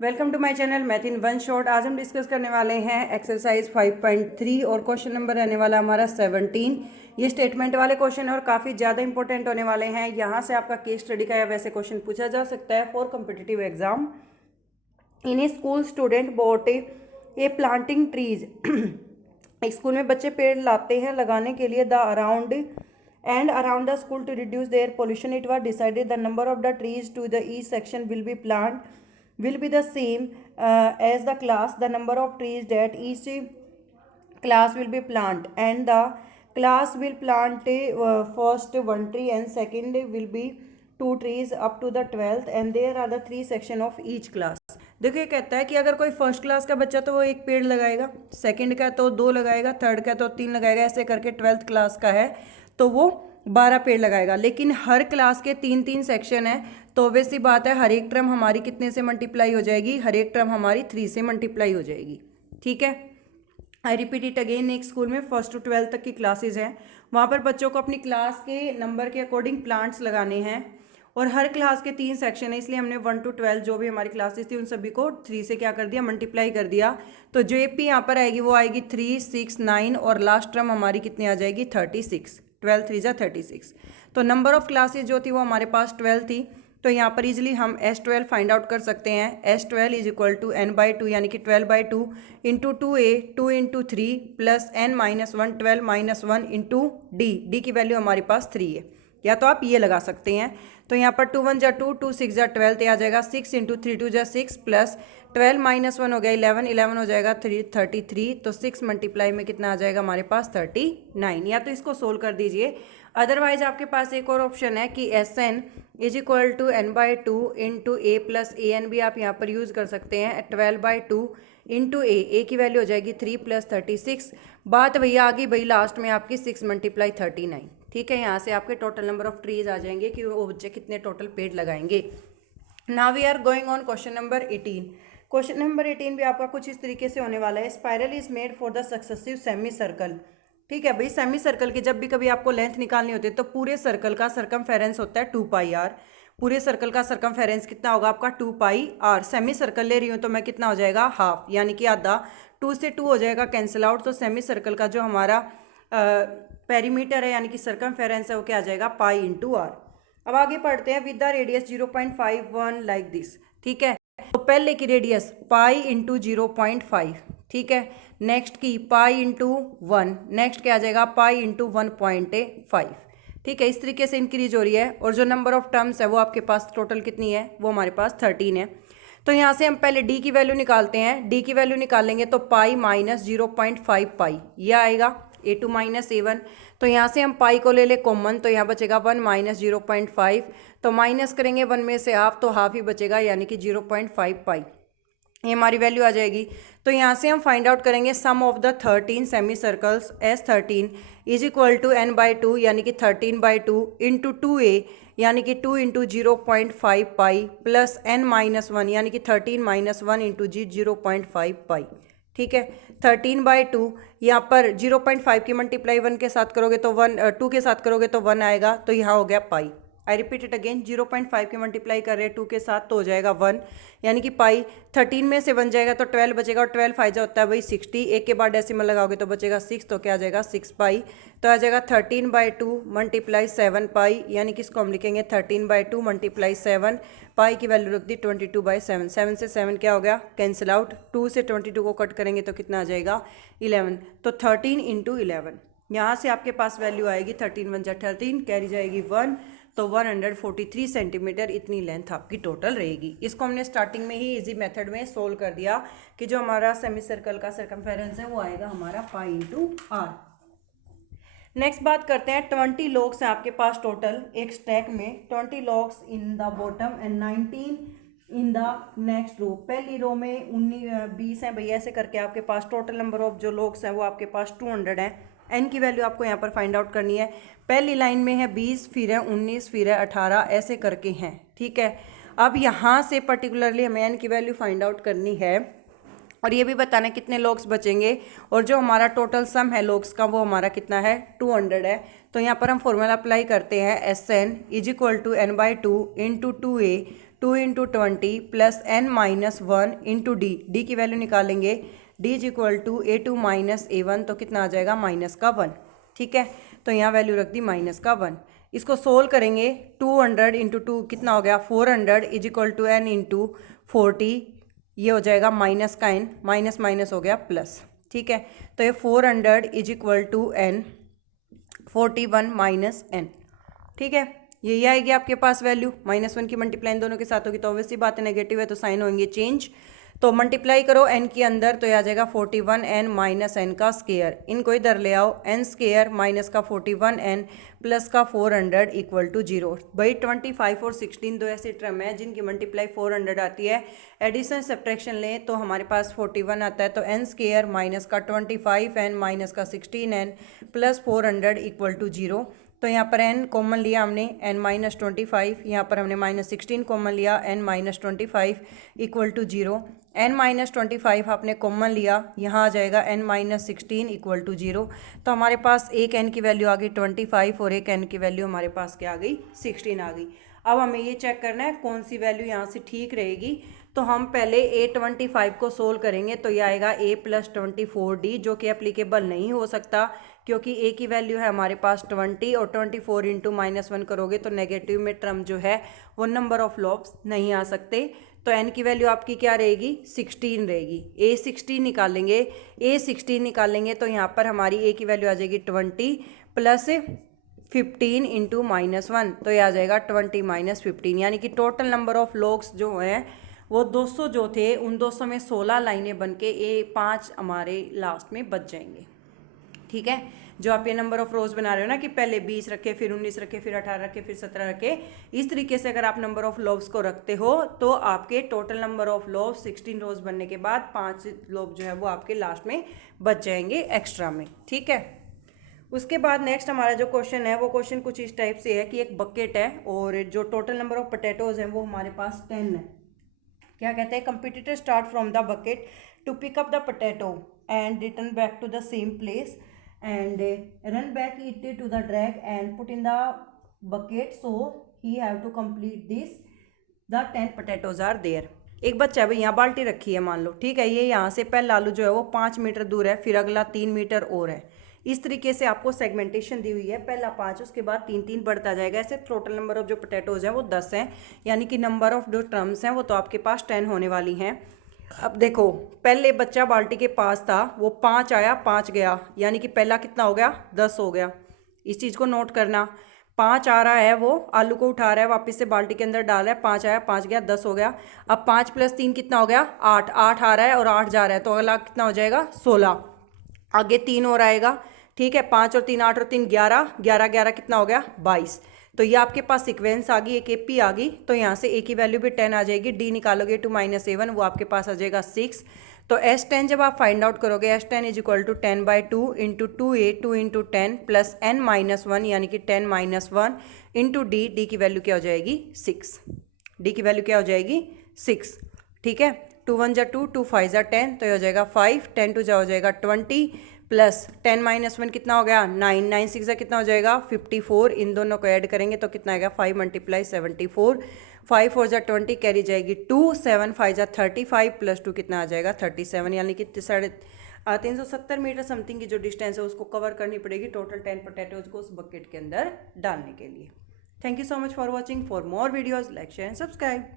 Welcome to my channel math in one shot. आज हम discuss करने वाले हैं एक्सरसाइज 5.3 और क्वेश्चन नंबर रहने वाला हमारा 17। ये स्टेटमेंट वाले क्वेश्चन और काफ़ी ज़्यादा इंपॉर्टेंट होने वाले हैं। यहाँ से आपका केस स्टडी का या वैसे क्वेश्चन पूछा जा सकता है for competitive exam. In A school student boat A planting trees एक स्कूल में बच्चे पेड़ लाते हैं लगाने के लिए around the school to reduce their pollution. It was decided the number of the trees to the each section will be the same as the class. The number of trees that each class will be plant, and the class will plant first one tree and second will be two trees up to the 12th, and there are the three section of each class. देखो ये कहता है कि अगर कोई first class का बच्चा तो वो एक पेड़ लगाएगा, सेकंड का तो 2 लगाएगा, थर्ड का तो 3 लगाएगा, ऐसे करके 12th क्लास का है तो वो 12 पेड़ लगाएगा। लेकिन हर क्लास के 3-3 सेक्शन है तो ऑब्वियस सी बात है हर एक टर्म हमारी कितने से मल्टीप्लाई हो जाएगी, हर एक टर्म हमारी 3 से मल्टीप्लाई हो जाएगी। ठीक है, आई रिपीट इट अगेन। एक स्कूल में 1st to 12th तक की क्लासेज हैं, वहाँ पर बच्चों को अपनी क्लास के नंबर के अकॉर्डिंग प्लांट्स लगाने हैं और हर क्लास के 3 सेक्शन है, इसलिए हमने 1 to 12 जो भी हमारी क्लासेस थी उन सभी को 3 से क्या कर दिया, मल्टीप्लाई कर दिया। तो जो एपी यहाँ पर आएगी वो आएगी 3, 6, 9 और लास्ट टर्म हमारी कितनी आ जाएगी 36। 12 3 जा 36। तो नंबर ऑफ क्लासेज जो थी वो हमारे पास 12 थी, तो यहाँ पर इजीली हम S12 फाइंड आउट कर सकते हैं। S12 is equal to n/2 यानी कि 12/2 into 2a 2 into 3 plus n-1 12-1 into D की वैल्यू हमारे पास 3 है, या तो आप ये लगा सकते हैं। तो यहाँ पर 2 1 जा 2 2 6 जा 12 तो आ जाएगा 6 इंटू 3 2 जा 6 प्लस 12-1 हो गया 11 हो जाएगा 33। तो 6 मल्टीप्लाई में कितना आ जाएगा हमारे पास 39। या तो इसको सोल्व कर दीजिए, अदरवाइज आपके पास एक और ऑप्शन है कि Sn is equal to n/2 into a plus an भी आप यहाँ पर यूज़ कर सकते हैं। 12/2 इंटू ए की वैल्यू हो जाएगी 3 प्लस 36। बात भैया आ गई भाई लास्ट में आपकी 6 मल्टीप्लाई 39। ठीक है, यहाँ से आपके टोटल नंबर ऑफ ट्रीज आ जाएंगे कि वो बच्चे कितने टोटल पेड़ लगाएंगे। Now we are going on question number 18। Question number 18 भी आपका कुछ इस तरीके से होने वाला है। Spiral is made for the successive semi circle. ठीक है भाई, सेमी सर्कल की जब भी कभी आपको लेंथ निकालनी होती है तो पूरे सर्कल का सरकमफेरेंस होता है 2πr। पूरे सर्कल का सरकमफेरेंस कितना होगा आपका 2πr। सेमी सर्कल ले रही हूँ तो मैं कितना हो जाएगा हाफ, यानी कि आधा। 2 से 2 हो जाएगा कैंसिल आउट, तो सेमी सर्कल का जो हमारा पेरीमीटर है यानी कि सरकमफेरेंस है वो क्या आ जाएगा पाई इंटू आर। अब आगे पढ़ते हैं। With the radius 0.51 like this. ठीक है, तो पहले की रेडियस पाई इंटू 0.5। ठीक है, नेक्स्ट की पाई इंटू 1, नेक्स्ट क्या आ जाएगा पाई इंटू 1.5। ठीक है, इस तरीके से इंक्रीज हो रही है और जो नंबर ऑफ टर्म्स है वो आपके पास टोटल कितनी है, वो हमारे पास 13 है। तो यहाँ से हम पहले डी की वैल्यू निकालते हैं। डी की वैल्यू निकालेंगे तो पाई माइनस 0.5 पाई ये आएगा a2 माइनस a1। तो यहाँ से हम पाई को ले ले कॉमन, तो यहाँ बचेगा 1 माइनस 0.5। तो माइनस करेंगे 1 में से हाफ, तो हाफ ही बचेगा यानी कि 0.5 पाई, ये हमारी वैल्यू आ जाएगी। तो यहाँ से हम फाइंड आउट करेंगे sum of the 13 semi circles. S13 is equal to n/2 यानी कि 13/2 इंटू 2a यानी कि 2 इंटू 0.5 पाई प्लस n-1 यानी कि 13-1 इंटू 0.5 पाई। ठीक है, 13/2 यहाँ पर 0.5 की मल्टीप्लाई 1 के साथ करोगे तो 2 के साथ करोगे तो 1 आएगा, तो यहाँ हो गया पाई। आई रिपीट इट अगेन, 0.5 की मल्टीप्लाई कर रहे हैं 2 के साथ तो हो जाएगा 1 यानी कि पाई। 13 में से 1 जाएगा तो 12 बचेगा और 12 फाइजा होता है भाई 60। एक के बाद डेसिमल लगाओगे तो बचेगा 6, तो क्या आ जाएगा 6 पाई। तो आ जाएगा 13/2 मल्टीप्लाई 7 पाई, यानी कि इसको हम लिखेंगे 13/2 मल्टीप्लाई 7 पाई की वैल्यू रख दी 22/7। 7 से 7 क्या हो गया कैंसिल आउट। 2 से 22 को कट करेंगे तो कितना आ जाएगा 11। तो 13 इंटू 11 यहाँ से आपके पास वैल्यू आएगी 13 1 जा 13, कैरी जाएगी 1, तो 143 सेंटीमीटर इतनी लेंथ आपकी टोटल रहेगी। इसको हमने स्टार्टिंग में ही इजी मेथड में सोल्व कर दिया कि जो हमारा सेमी सर्कल का सरकमफेरेंस है वो आएगा हमारा पाई इंटू आर। नेक्स्ट बात करते हैं। 20 लॉग्स हैं आपके पास टोटल एक स्टैक में, 20 logs in the bottom and 19 in the next row. पहली रो में 20 हैं भैया, ऐसे करके आपके पास टोटल नंबर ऑफ जो लॉग्स हैं वो आपके पास 200 हैं। एन की वैल्यू आपको यहाँ पर फाइंड आउट करनी है। पहली लाइन में है 20, फिर है 19, फिर है 18, ऐसे करके हैं। ठीक है, अब यहाँ से पर्टिकुलरली हमें एन की वैल्यू फाइंड आउट करनी है और ये भी बताना कितने लॉग्स बचेंगे और जो हमारा टोटल सम है लॉग्स का वो हमारा कितना है 200 है। तो यहाँ पर हम फॉर्मूला अप्लाई करते हैं Sn is equal to n/2 into 2a 2 into 20 plus n minus 1 into D, D की वैल्यू निकालेंगे, d is equal to A2 minus A1, तो कितना आ जाएगा माइनस का 1। ठीक है, तो यहाँ वैल्यू रख दी माइनस का 1। इसको सोल्व करेंगे, 200 इंटू 2 कितना हो गया 400 is equal to n into 40, ये हो जाएगा माइनस का n, माइनस माइनस हो गया प्लस। ठीक है, तो ये 400 is equal to n 41 minus n। ठीक है, यही आएगी आपके पास वैल्यू। -1 की मल्टीप्लाई इन दोनों के साथ होगी तो ऑब्वियसली बात है नेगेटिव है तो साइन होंगे चेंज। तो मल्टीप्लाई करो n के अंदर तो आ जाएगा 41n माइनस n का स्केयर, इनको इधर ले आओ, n स्केयर माइनस का 41n प्लस का 400 इक्वल टू 0। भाई 25 और 16 दो ऐसे टर्म है जिनकी मल्टीप्लाई 400 आती है, एडिशन सब्ट्रैक्शन लें तो हमारे पास 41 आता है, तो n स्केयर माइनस का 25n माइनस का 16n प्लस 400 इक्वल टू 0। तो यहाँ पर n कॉमन लिया हमने, n माइनस 25, यहाँ पर हमने माइनस 16 कॉमन लिया, n minus 25 equal to 0। n minus 25 आपने कॉमन लिया, यहाँ आ जाएगा n माइनस 16 इक्वल टू 0। तो हमारे पास एक n की वैल्यू आ गई 25 और एक n की वैल्यू हमारे पास क्या आ गई 16 आ गई। अब हमें ये चेक करना है कौन सी वैल्यू यहाँ से ठीक रहेगी। तो हम पहले A25 को सोल्व करेंगे, तो ये आएगा A प्लस 24D, जो कि एप्लीकेबल नहीं हो सकता क्योंकि A की वैल्यू है हमारे पास 20 और 24 इंटू -1 करोगे तो नेगेटिव में टर्म जो है वो नंबर ऑफ लॉब्स नहीं आ सकते। तो n की वैल्यू आपकी क्या रहेगी 16 रहेगी। A16 निकालेंगे, A16 निकालेंगे तो यहाँ पर हमारी A की वैल्यू आ जाएगी 20 प्लस 15 इंटू -1, तो ये आ जाएगा 20 माइनस 15, यानी कि टोटल नंबर ऑफ लॉग्स जो हैं वो 200 जो थे उन 200 में 16 लाइनें बन के A5 हमारे लास्ट में बच जाएंगे। ठीक है, जो आप ये नंबर ऑफ रोज बना रहे हो ना कि पहले 20 रखे फिर 19 रखे फिर 18 रखे फिर 17 रखे, इस तरीके से अगर आप नंबर ऑफ लॉब्स को रखते हो तो आपके टोटल नंबर ऑफ लॉब 16 रोज बनने के बाद 5 लॉब जो है वो आपके लास्ट में बच जाएंगे एक्स्ट्रा में। ठीक है, उसके बाद नेक्स्ट हमारा जो क्वेश्चन है वो क्वेश्चन कुछ इस टाइप से है कि एक बकेट है और जो टोटल नंबर ऑफ पोटैटोज हैं वो हमारे पास 10 है। क्या कहते हैं, competitor start from the bucket to pick up the potato and return back to the same place and run back it to the drag and put in the bucket, so he have to complete this, the 10 potatoes are there। एक बच्चा है भाई, यहाँ बाल्टी रखी है मान लो, ठीक है, ये यहाँ से पहला आलू जो है वो 5 मीटर दूर है, फिर अगला 3 मीटर और है। इस तरीके से आपको सेगमेंटेशन दी हुई है, पहला 5 उसके बाद 3-3 बढ़ता जाएगा। ऐसे टोटल नंबर ऑफ जो पोटैटोज हैं वो 10 हैं, यानी कि नंबर ऑफ जो टर्म्स हैं वो तो आपके पास 10 होने वाली हैं। अब देखो, पहले बच्चा बाल्टी के पास था, वो 5 आया 5 गया, यानी कि पहला कितना हो गया 10 हो गया। इस चीज़ को नोट करना, 5 आ रहा है, वो आलू को उठा रहा है वापस से बाल्टी के अंदर डाल रहा है, 5 आया 5 गया 10 हो गया। अब 5 प्लस 3 कितना हो गया 8, 8 आ रहा है और 8 जा रहा है, तो अगला कितना हो जाएगा 16। आगे 3 और आएगा, ठीक है, 5 और 3 8 और 3 11, 11 11 कितना हो गया 22। तो ये आपके पास सीक्वेंस आ गई, एक एपी आ गई, तो यहाँ से ए की वैल्यू भी 10 आ जाएगी। डी निकालोगे 2 माइनस A1, वो आपके पास आ जाएगा 6। तो S10 जब आप फाइंड आउट करोगे, S10 is equal to 10/2 into 2A 2 into 10 plus n minus 1, यानी कि 10 माइनस 1 इंटू डी, डी की वैल्यू क्या हो जाएगी 6, डी की वैल्यू क्या हो जाएगी 6। ठीक है, 2 1 जा 2, 2 5 जा 10, तो ये हो जाएगा 5, 10 2 जा हो जाएगा 20 प्लस 10 माइनस 1 कितना हो गया 9, 9 6 जा कितना हो जाएगा 54। इन दोनों को ऐड करेंगे तो कितना आएगा 5 मल्टीप्लाई 74, 5 4 जा 20 कैरी जाएगी 2, 7 5 जा 35 प्लस 2 कितना आ जाएगा 37, यानी कि 370 मीटर समथिंग की जो डिस्टेंस है उसको कवर करनी पड़ेगी टोटल 10 पोटैटोज को उस बकेट के अंदर डालने के लिए। Thank you so much for watching. For more videos like share and subscribe.